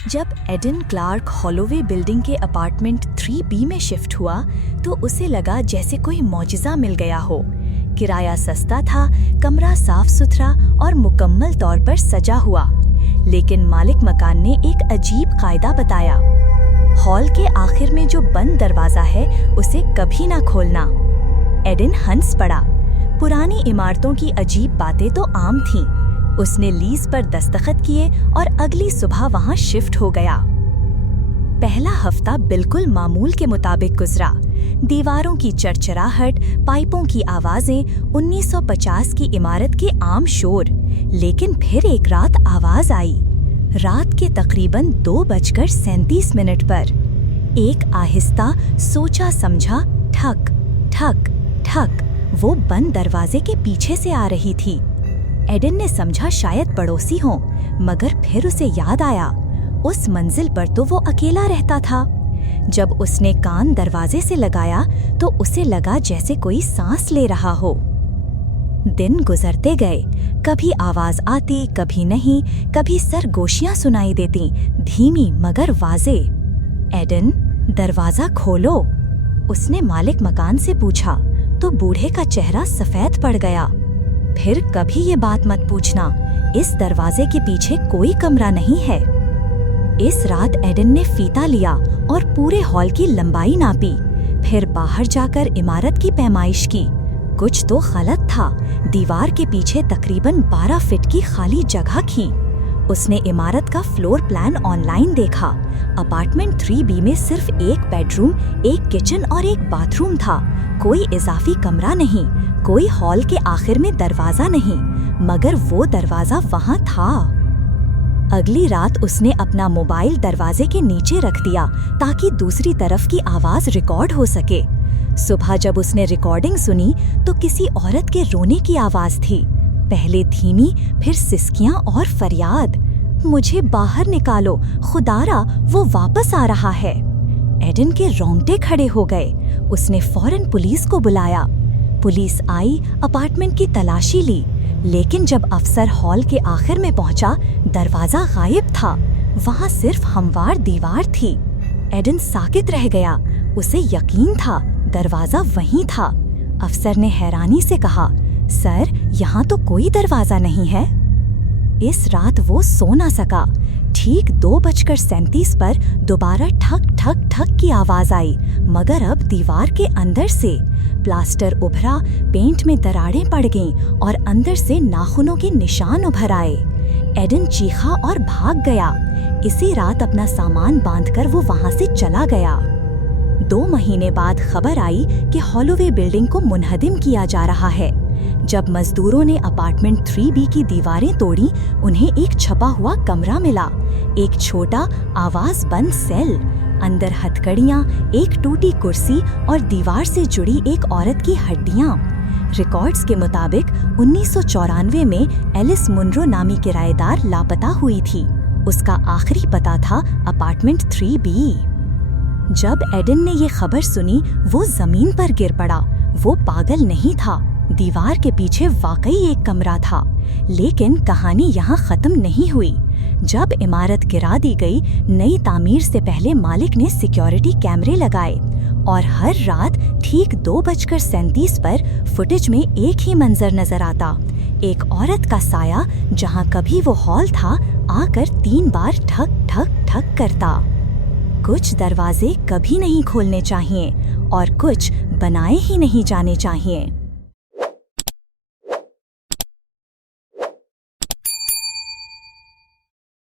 जब Aiden Clark Holloway building के apartment 3B में शिफ्ट हुआ तो उसे लगा जैसे कोई मौजिज़ा मिल गया हो। किराया सस्ता था, कमरा साफ सुथरा और मुकम्मल तौर पर सजा हुआ। लेकिन मालिक मकान ने एक अजीब कायदा बताया। हॉल के आखिर में जो बंद दरवाजा है उसे कभी ना खोलना। एडन हंस पड़ा। पुरानी इमारतों की अजीब बातें तो आम थीं। उसने लीज पर दस्तखत किए और अगली सुबह वहां शिफ्ट हो गया। पहला हफ्ता बिल्कुल मामूल के मुताबिक गुजरा। दीवारों की चरचराहट, पाइपों की आवाजें, 1950 की इमारत के आम शोर। लेकिन फिर एक रात आवाज आई। रात के तकरीबन 2:37 पर एक आहिस्ता सोचा समझा ठक ठक ठक वो बंद दरवाजे के पीछे से आ रही थी। एडन ने समझा शायद पड़ोसी हों, मगर फिर उसे याद आया उस मंजिल पर तो वो अकेला रहता था। जब उसने कान दरवाजे से लगाया तो उसे लगा जैसे कोई सांस ले रहा हो। दिन गुजरते गए, कभी आवाज आती, कभी नहीं, कभी सरगोशियां सुनाई देती, धीमी मगर वाजे। एडन, दरवाजा खोलो, उसने मालिक मकान से पूछा तो बूढ़े का चेहरा सफेद पड़ गया। फिर कभी ये बात मत पूछना, इस दरवाजे के पीछे कोई कमरा नहीं है। इस रात एडन ने फीता लिया और पूरे हॉल की लंबाई नापी। फिर बाहर जाकर इमारत की पैमाइश की। कुछ तो गलत था। दीवार के पीछे तकरीबन 12 फीट की खाली जगह थी। उसने इमारत का फ्लोर प्लान ऑनलाइन देखा। अपार्टमेंट 3B में सिर्फ एक बेडरूम, एक किचन और एक बाथरूम था। कोई इजाफी कमरा नहीं, कोई हॉल के आखिर में दरवाजा नहीं, मगर वो दरवाजा वहां था। अगली रात उसने अपना मोबाइल दरवाजे के नीचे रख दिया ताकि दूसरी तरफ की आवाज रिकॉर्ड हो सके। सुबह जब उसने रिकॉर्डिंग सुनी तो किसी औरत के रोने की आवाज थी। पहले धीमी, फिर सिसकियां और फरियाद। मुझे बाहर निकालो, खुदारा, वो वापस आ रहा है। एडन के रोंगटे खड़े हो गए। उसने फौरन पुलिस को बुलाया। पुलिस आई, अपार्टमेंट की तलाशी ली, लेकिन जब अफसर हॉल के आखिर में पहुंचा, दरवाजा गायब था। वहां सिर्फ हमवार दीवार थी। एडन साकित रह गया। उसे यकीन था दरवाजा वहीं था। अफसर ने हैरानी से कहा, सर, यहाँ तो कोई दरवाजा नहीं है। इस रात वो सो ना सका। ठीक 2:37 पर दोबारा ठक ठक ठक की आवाज आई, मगर अब दीवार के अंदर से। प्लास्टर उभरा, पेंट में दरारें पड़ गईं और अंदर से नाखूनों के निशान उभर आए। एडन चीखा और भाग गया। इसी रात अपना सामान बांधकर वो वहां से चला गया। 2 महीने बाद खबर आई कि हॉलोवे बिल्डिंग को मुनहदिम किया जा रहा है। जब मजदूरों ने अपार्टमेंट 3B की दीवारें तोड़ी, उन्हें एक छपा हुआ कमरा मिला। एक छोटा आवाज बंद सेल, अंदर हथकड़ियां, एक टूटी कुर्सी और दीवार से जुड़ी एक औरत की हड्डियां। रिकॉर्ड्स के मुताबिक 1994 में एलिस मुनरो नामी किराएदार लापता हुई थी। उसका आखिरी पता था अपार्टमेंट 3B। जब एडन ने ये खबर सुनी, वो जमीन पर गिर पड़ा। वो पागल नहीं था। दीवार के पीछे वाकई एक कमरा था। लेकिन कहानी यहाँ खत्म नहीं हुई। जब इमारत गिरा दी गई, नई तामीर से पहले मालिक ने सिक्योरिटी कैमरे लगाए और हर रात ठीक 2:37 पर फुटेज में एक ही मंजर नजर आता। एक औरत का साया, जहाँ कभी वो हॉल था, आकर 3 बार ठक ठक ठक करता। कुछ दरवाजे कभी नहीं खोलने चाहिए और कुछ बनाए ही नहीं जाने चाहिए।